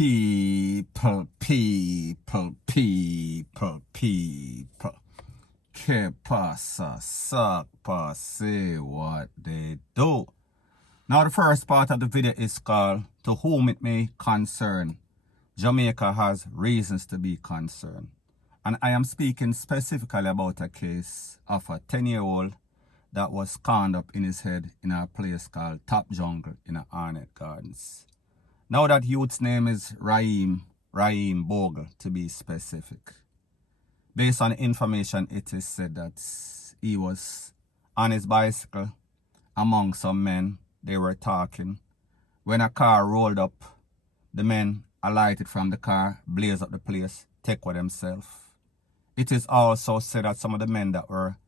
People. Que pasa, suck, say what they do. Now the first part of the video is called To Whom It May Concern. Jamaica has reasons to be concerned. And I am speaking specifically about a case of a 10-year-old that was conned up in his head in a place called Top Jungle in Arnett Gardens. Now that youth's name is Raheem Bogle, to be specific. Based on information, it is said that he was on his bicycle among some men. They were talking. When a car rolled up, the men alighted from the car, blazed up the place, take for themselves. It is also said that some of the men that were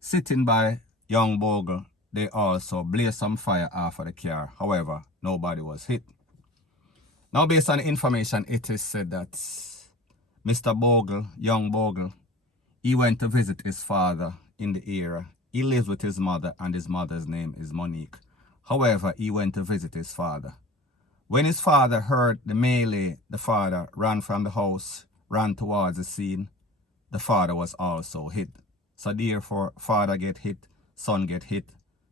sitting by young Bogle, they also blazed some fire off of the car. However, nobody was hit. Now, based on the information, it is said that Mr. Bogle, young Bogle, he went to visit his father in the area. He lives with his mother, and his mother's name is Monique. However, he went to visit his father. When his father heard the melee, the father ran from the house, ran towards the scene. The father was also hit. So therefore, father get hit, son get hit.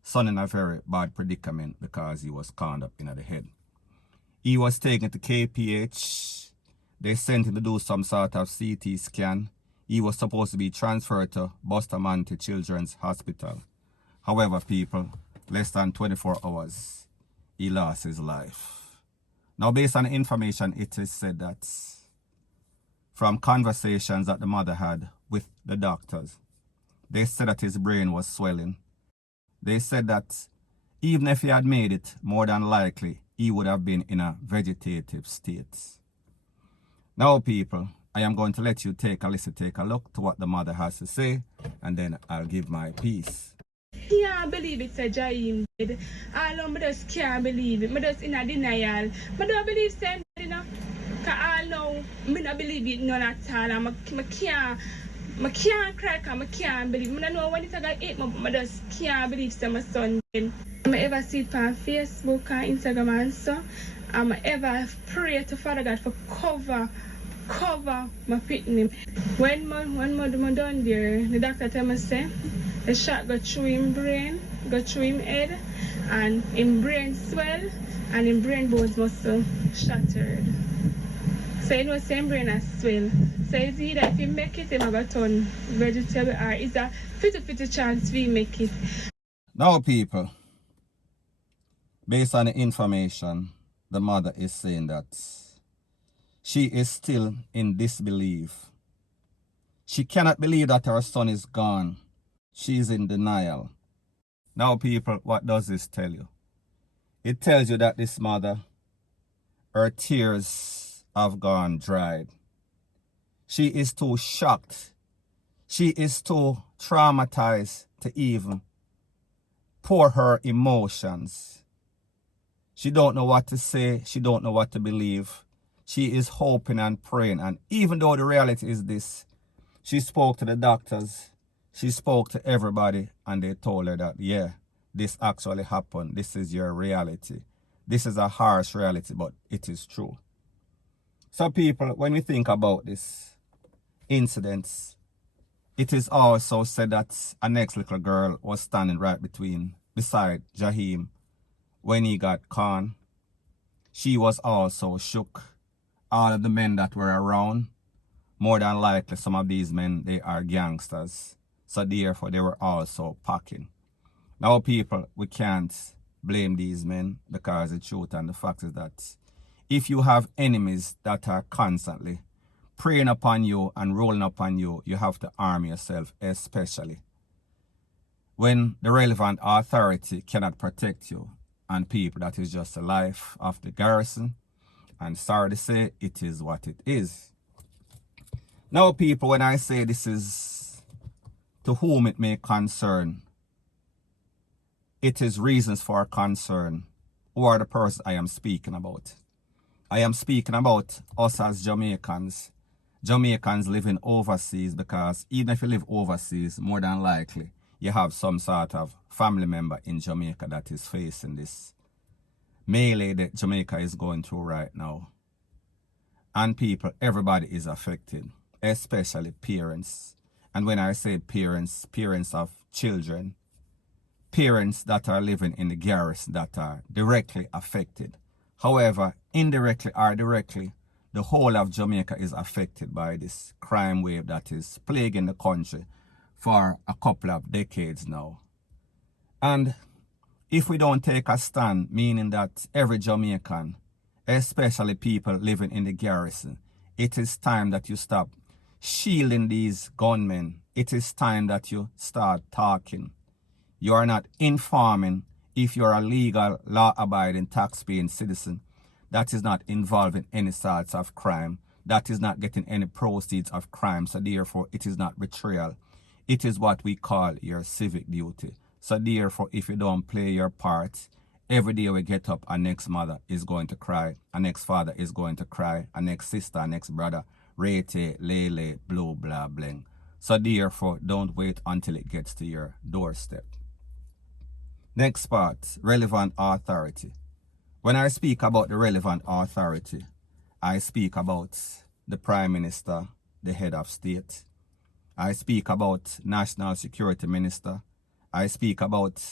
Son in a very bad predicament because he was conned up in the head. He was taken to KPH. They sent him to do some sort of CT scan. He was supposed to be transferred to Bustamante Children's Hospital. However, people, less than 24 hours, he lost his life. Now, based on the information, it is said that from conversations that the mother had with the doctors, they said that his brain was swelling. They said that even if he had made it, more than likely, he would have been in a vegetative state. Now, people, I am going to let you take a look to what the mother has to say, and then I'll give my piece. Yeah, I believe it's a Jaim dead. I just can't believe it. I just in a denial. I don't believe same, you know. Because I know, I don't believe it none at all. I can't cry because I can't believe. I don't know when it's got 8 months, but I just can't believe my son dead. I ever see it on Facebook and Instagram and so. I ever pray to Father God for cover my pitney. When I done there, the doctor tell me say the shot go through him brain, go through him head, and him brain swell, and him brain bones muscle shattered. So you know same brain as swell. So it's either if he make it, him go turn vegetable, or it's a 50-50 chance we make it. Now, people, based on the information, the mother is saying that she is still in disbelief. She cannot believe that her son is gone. She is in denial. Now, people, what does this tell you? It tells you that this mother, her tears have gone dried. She is too shocked. She is too traumatized to even pour her emotions. She don't know what to say. She don't know what to believe. She is hoping and praying. And even though the reality is this, she spoke to the doctors. She spoke to everybody, and they told her that, yeah, this actually happened. This is your reality. This is a harsh reality, but it is true. So people, when we think about this incidents, it is also said that a next little girl was standing right beside Jaheim when he got conned. She was also shook. All of the men that were around, more than likely some of these men, they are gangsters. So therefore, they were also packing. Now, people, we can't blame these men, because the truth and the fact is that if you have enemies that are constantly preying upon you and rolling upon you, you have to arm yourself, especially when the relevant authority cannot protect you. And people, that is just the life of the garrison. And sorry to say, it is what it is. Now, people, when I say this is to whom it may concern, it is reasons for concern. Who are the persons I am speaking about? I am speaking about us as Jamaicans. Jamaicans living overseas, because even if you live overseas, more than likely, you have some sort of family member in Jamaica that is facing this melee that Jamaica is going through right now. And people, everybody is affected, especially parents. And when I say parents, parents of children, parents that are living in the garrison that are directly affected. However, indirectly or directly, the whole of Jamaica is affected by this crime wave that is plaguing the country for a couple of decades now. And if we don't take a stand, meaning that every Jamaican, especially people living in the garrison, it is time that you stop shielding these gunmen. It is time that you start talking. You are not informing if you're a legal, law-abiding, tax-paying citizen that is not involved in any sorts of crime, that is not getting any proceeds of crime, so therefore it is not betrayal. It is what we call your civic duty. So therefore, if you don't play your part, every day we get up, our next mother is going to cry, our next father is going to cry, our next sister, our next brother, rete, lele, blue, blah, bling. So therefore, don't wait until it gets to your doorstep. Next part, relevant authority. When I speak about the relevant authority, I speak about the Prime Minister, the head of state. I speak about National Security Minister. I speak about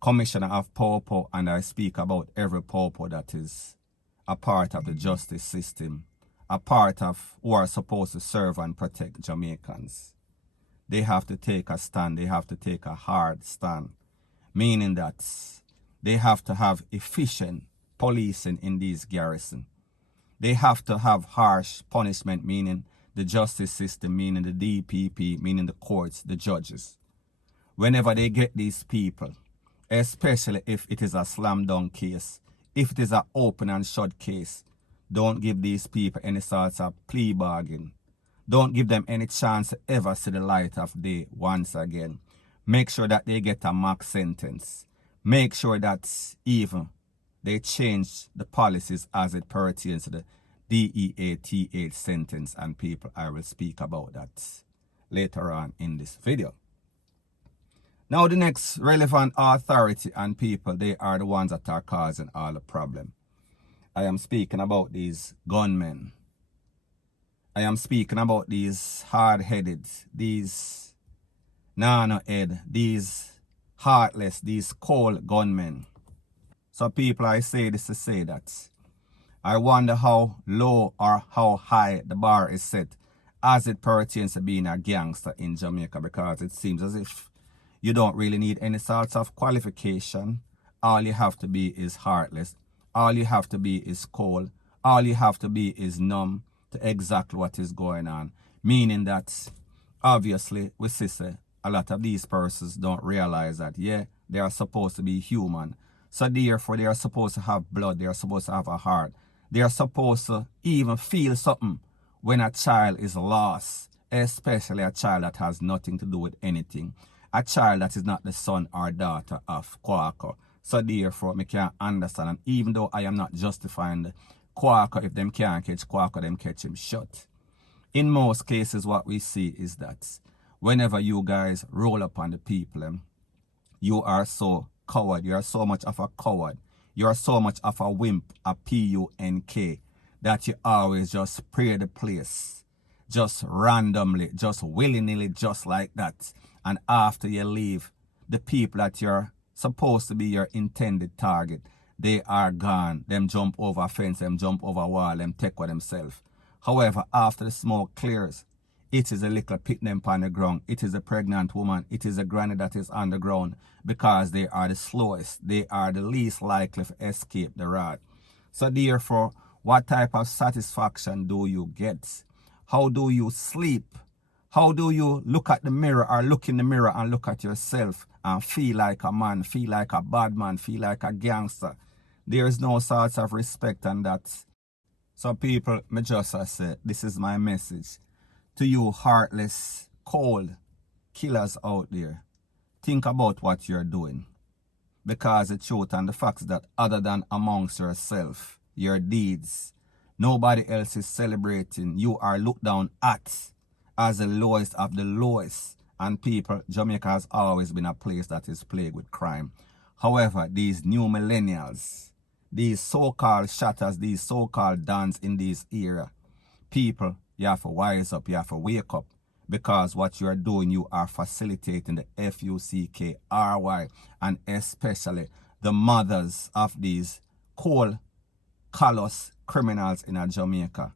Commissioner of Popo, and I speak about every Popo that is a part of the justice system, a part of who are supposed to serve and protect Jamaicans. They have to take a stand. They have to take a hard stand, meaning that they have to have efficient policing in these garrisons. They have to have harsh punishment, meaning the justice system, meaning the DPP, meaning the courts, the judges. Whenever they get these people, especially if it is a slam dunk case, if it is an open and shut case, don't give these people any sorts of plea bargain. Don't give them any chance to ever see the light of day once again. Make sure that they get a max sentence. Make sure that even they change the policies as it pertains to the DEATH sentence, and people, I will speak about that later on in this video. Now the next relevant authority and people, they are the ones that are causing all the problem. I am speaking about these gunmen. I am speaking about these hard-headed, these nano-head, these heartless, these cold gunmen. So people, I say this to say that I wonder how low or how high the bar is set as it pertains to being a gangster in Jamaica, because it seems as if you don't really need any sorts of qualification. All you have to be is heartless. All you have to be is cold. All you have to be is numb to exactly what is going on. Meaning that, obviously, we see a lot of these persons don't realize that, yeah, they are supposed to be human. So therefore, they are supposed to have blood. They are supposed to have a heart. They are supposed to even feel something when a child is lost, especially a child that has nothing to do with anything. A child that is not the son or daughter of Quaker. So therefore, I can't understand. And even though I am not justifying the Quaker, if them can't catch Quaker, them catch him shut. In most cases, what we see is that whenever you guys roll up on the people, you are so coward. You are so much of a coward. You are so much of a wimp, a PUNK, that you always just spray the place. Just randomly, just willy-nilly, just like that. And after you leave, the people that you're supposed to be your intended target, they are gone. Them jump over a fence, them jump over a wall, them take for themselves. However, after the smoke clears, it is a little pit them on the ground. It is a pregnant woman. It is a granny that is on the ground, because they are the slowest. They are the least likely to escape the wrath. So therefore, what type of satisfaction do you get? How do you sleep? How do you look at the mirror or look in the mirror and look at yourself and feel like a man, feel like a bad man, feel like a gangster? There is no sort of respect on that. So people, me just say, this is my message to you heartless, cold killers out there. Think about what you're doing. Because the truth and the facts that other than amongst yourself, your deeds, nobody else is celebrating. You are looked down at as the lowest of the lowest. And people, Jamaica has always been a place that is plagued with crime. However, these new millennials, these so-called shatters, these so-called dons in this era. People, you have to wise up, you have to wake up. Because what you are doing, you are facilitating the FUCKRY and especially the mothers of these cold, callous criminals in Jamaica.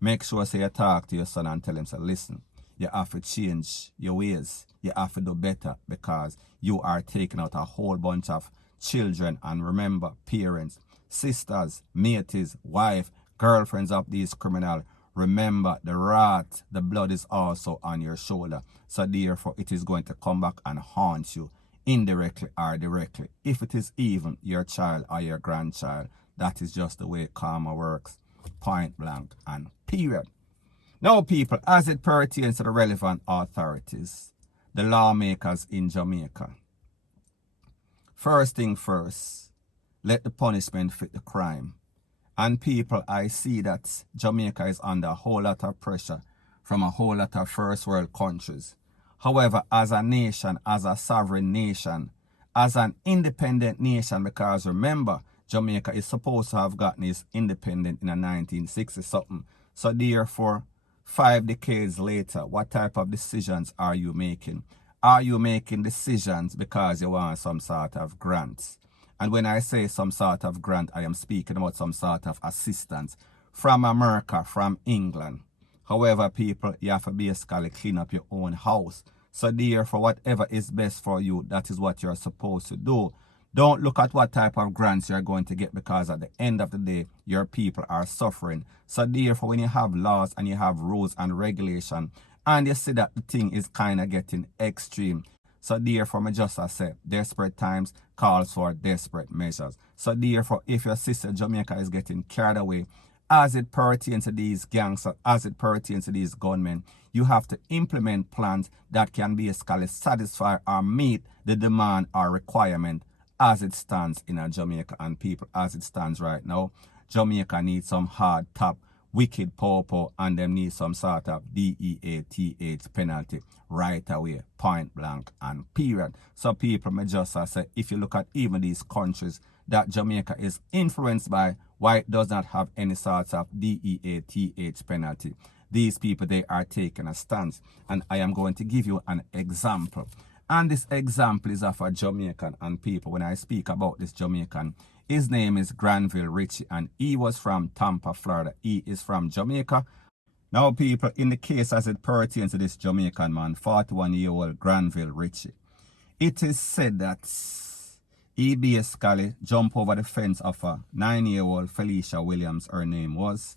Make sure say you talk to your son and tell him, say, listen, you have to change your ways. You have to do better because you are taking out a whole bunch of children. And remember, parents, sisters, mates, wife, girlfriends of these criminals. Remember, the wrath, the blood is also on your shoulder. So therefore, it is going to come back and haunt you indirectly or directly. If it is even your child or your grandchild, that is just the way karma works. Point blank and period. Now, people, as it pertains to the relevant authorities, the lawmakers in Jamaica, first thing first, let the punishment fit the crime. And people, I see that Jamaica is under a whole lot of pressure from a whole lot of first world countries. However, as a nation, as a sovereign nation, as an independent nation, because remember, Jamaica is supposed to have gotten its independence in the 1960-something. So therefore, 5 decades later, what type of decisions are you making? Are you making decisions because you want some sort of grants? And when I say some sort of grant, I am speaking about some sort of assistance from America, from England. However, people, you have to basically clean up your own house. So therefore, whatever is best for you, that is what you're supposed to do. Don't look at what type of grants you're going to get because at the end of the day, your people are suffering. So therefore, when you have laws and you have rules and regulation, and you see that the thing is kind of getting extreme, so therefore, I just say, desperate times calls for desperate measures. So therefore, if your sister Jamaica is getting carried away, as it pertains to these gangsters, as it pertains to these gunmen, you have to implement plans that can basically satisfy or meet the demand or requirement as it stands in Jamaica. And people, as it stands right now, Jamaica needs some hard top, wicked popo, and them need some sort of DEATH penalty right away, point blank and period. So people may just say, if you look at even these countries that Jamaica is influenced by, why it does not have any sort of DEATH penalty. These people, they are taking a stance. And I am going to give you an example. And this example is of a Jamaican. And people, when I speak about this Jamaican, his name is Granville Ritchie, and he was from Tampa, Florida. He is from Jamaica. Now, people, in the case as it pertains to this Jamaican man, 41-year-old Granville Ritchie, it is said that he basically jumped over the fence of a 9-year-old Felicia Williams, her name was.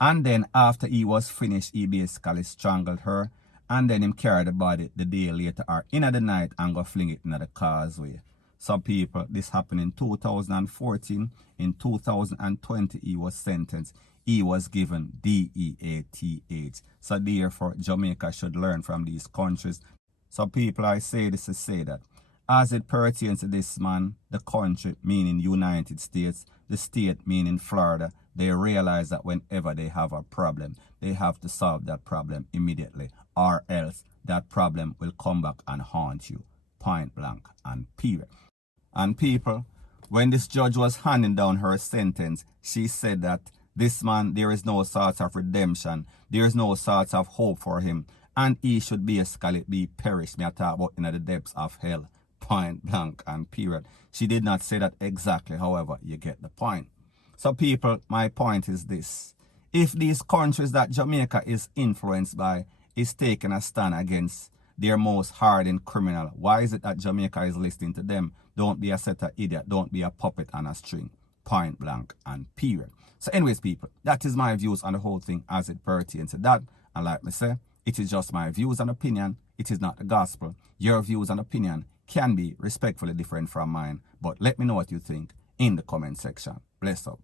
And then after he was finished, he basically strangled her. And then him carried the body the day later or in the night and go fling it in the causeway. Some people, this happened in 2014. In 2020, he was sentenced. He was given DEATH. So therefore, Jamaica should learn from these countries. So people, I say this to say that as it pertains to this man, the country, meaning United States, the state, meaning Florida, they realize that whenever they have a problem, they have to solve that problem immediately, or else that problem will come back and haunt you, point blank and period. And people, when this judge was handing down her sentence, she said that this man, there is no sort of redemption, there is no sort of hope for him, and he should basically be perished. Me I talk about in the depths of hell, point blank and period. She did not say that exactly, however, you get the point. So people, my point is this. If these countries that Jamaica is influenced by is taking a stand against their most hardened criminal, why is it that Jamaica is listening to them? Don't be a set of idiot. Don't be a puppet on a string. Point blank and period. So anyways, people, that is my views on the whole thing as it pertains to that. And like me say, it is just my views and opinion. It is not the gospel. Your views and opinion can be respectfully different from mine. But let me know what you think in the comment section. Bless up.